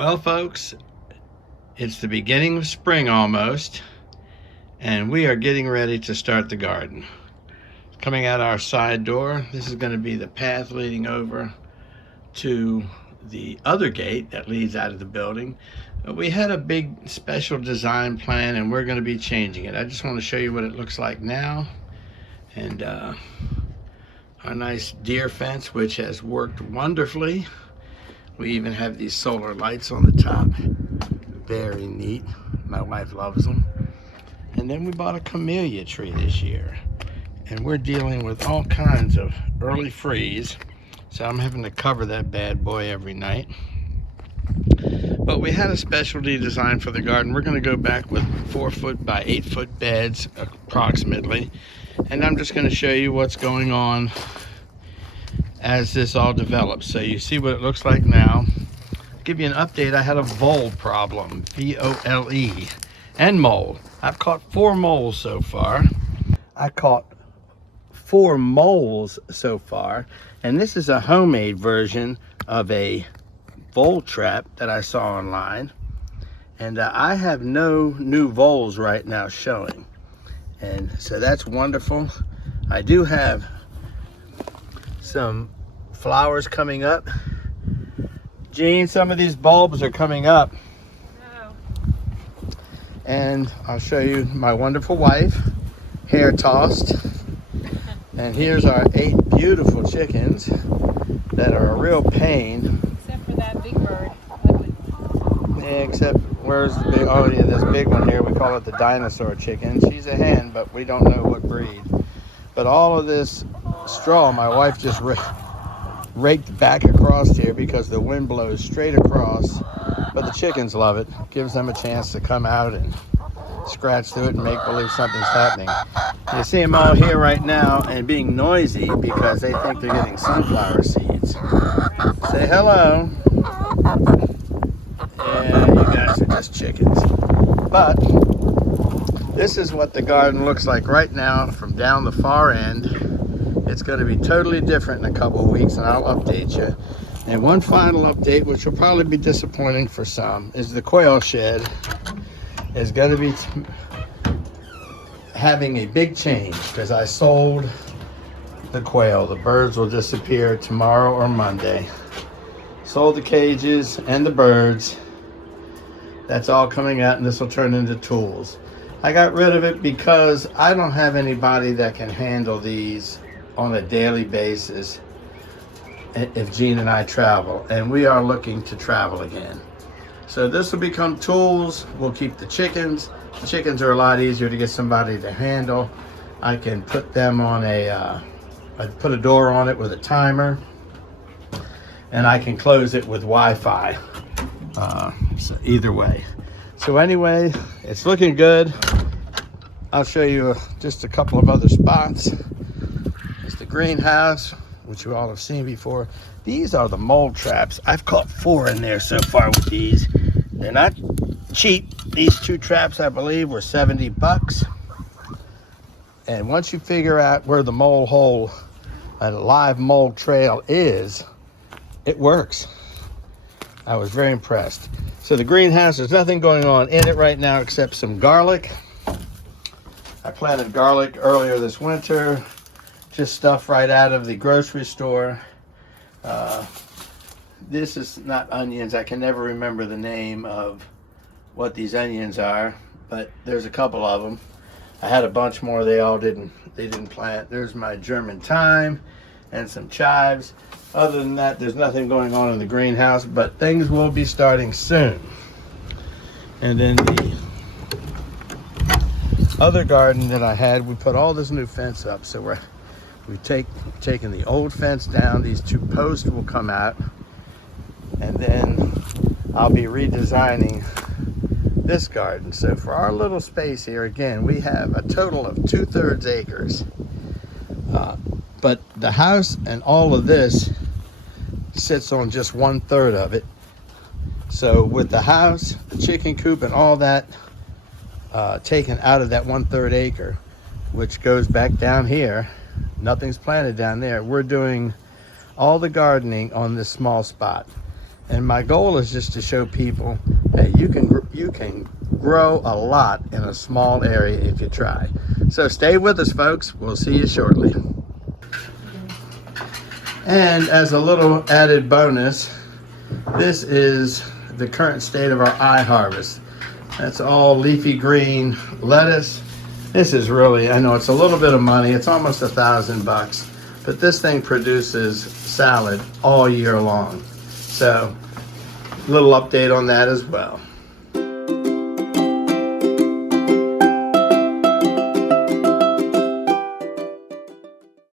Well, folks, it's the beginning of spring almost, and we are getting ready to start the garden. Coming out our side door, this is going to be the path leading over to the other gate that leads out of the building. We had a big special design plan, and we're going to be changing it. I just want to show you what it looks like now. And our nice deer fence, which has worked wonderfully. We even have these solar lights on the top. Very neat. My wife loves them. And then we bought a camellia tree this year. And we're dealing with all kinds of early freeze. So I'm having to cover that bad boy every night. But we had a specialty design for the garden. We're going to go back with 4-foot by 8-foot beds approximately. And I'm just going to show you what's going on as this all develops. So you see what it looks like now. I'll give you an update. I had a vole problem, V-O-L-E, and mole. I've caught 4 moles so far. I caught 4 moles so far, and this is a homemade version of a vole trap that I saw online. And I have no new voles right now showing, and so that's wonderful. I do have some flowers coming up. Jean, some of these bulbs are coming up. No. And I'll show you my wonderful wife, hair tossed. And here's our 8 beautiful chickens that are a real pain. Except for that big bird. Yeah, except where's the big, oh yeah, this big one here, we call it the dinosaur chicken. She's a hen, but we don't know what breed. But all of this straw, my wife just raked back across here because the wind blows straight across. But the chickens love it. Gives them a chance to come out and scratch through it and make believe something's happening. You see them all here right now and being noisy because they think they're getting sunflower seeds. Say hello. Yeah, you guys are just chickens. But this is what the garden looks like right now from down the far end. It's going to be totally different in a couple of weeks, and I'll update you. And one final update, which will probably be disappointing for some, is the quail shed is going to be having a big change because I sold the quail. The birds will disappear tomorrow or Monday. Sold the cages and the birds. That's all coming out, and this will turn into tools. I got rid of it because I don't have anybody that can handle these on a daily basis if Jean and I travel, and we are looking to travel again. So this will become tools. We'll keep the chickens. The chickens are a lot easier to get somebody to handle. I can put them on I put a door on it with a timer, and I can close it with Wi-Fi. So either way. So anyway, it's looking good. I'll show you just a couple of other spots. It's the greenhouse, which you all have seen before. These are the mole traps. I've caught 4 in there so far with these. They're not cheap. These 2 traps, I believe, were 70 bucks. And once you figure out where the mole hole, a live mole trail is, it works. I was very impressed. So the greenhouse, there's nothing going on in it right now except some garlic. I planted garlic earlier this winter, just stuff right out of the grocery store. This is not onions. I can never remember the name of what these onions are, but there's a couple of them. I had a bunch more. They didn't plant. There's my German thyme and some chives. Other than that, there's nothing going on in the greenhouse, but things will be starting soon. And then the other garden that I had, we put all this new fence up. So we've taken the old fence down. These 2 posts will come out. And then I'll be redesigning this garden. So for our little space here, again, we have a total of 2/3 acres. But the house and all of this sits on just 1/3 of it. So with the house, the chicken coop, and all that taken out of that 1/3 acre, which goes back down here, nothing's planted down there. We're doing all the gardening on this small spot. And my goal is just to show people that you can grow a lot in a small area if you try. So stay with us, folks. We'll see you shortly. And as a little added bonus, this is the current state of our iHarvest. That's all leafy green lettuce. This is really, I know it's a little bit of money. It's almost $1,000, but this thing produces salad all year long. So, a little update on that as well.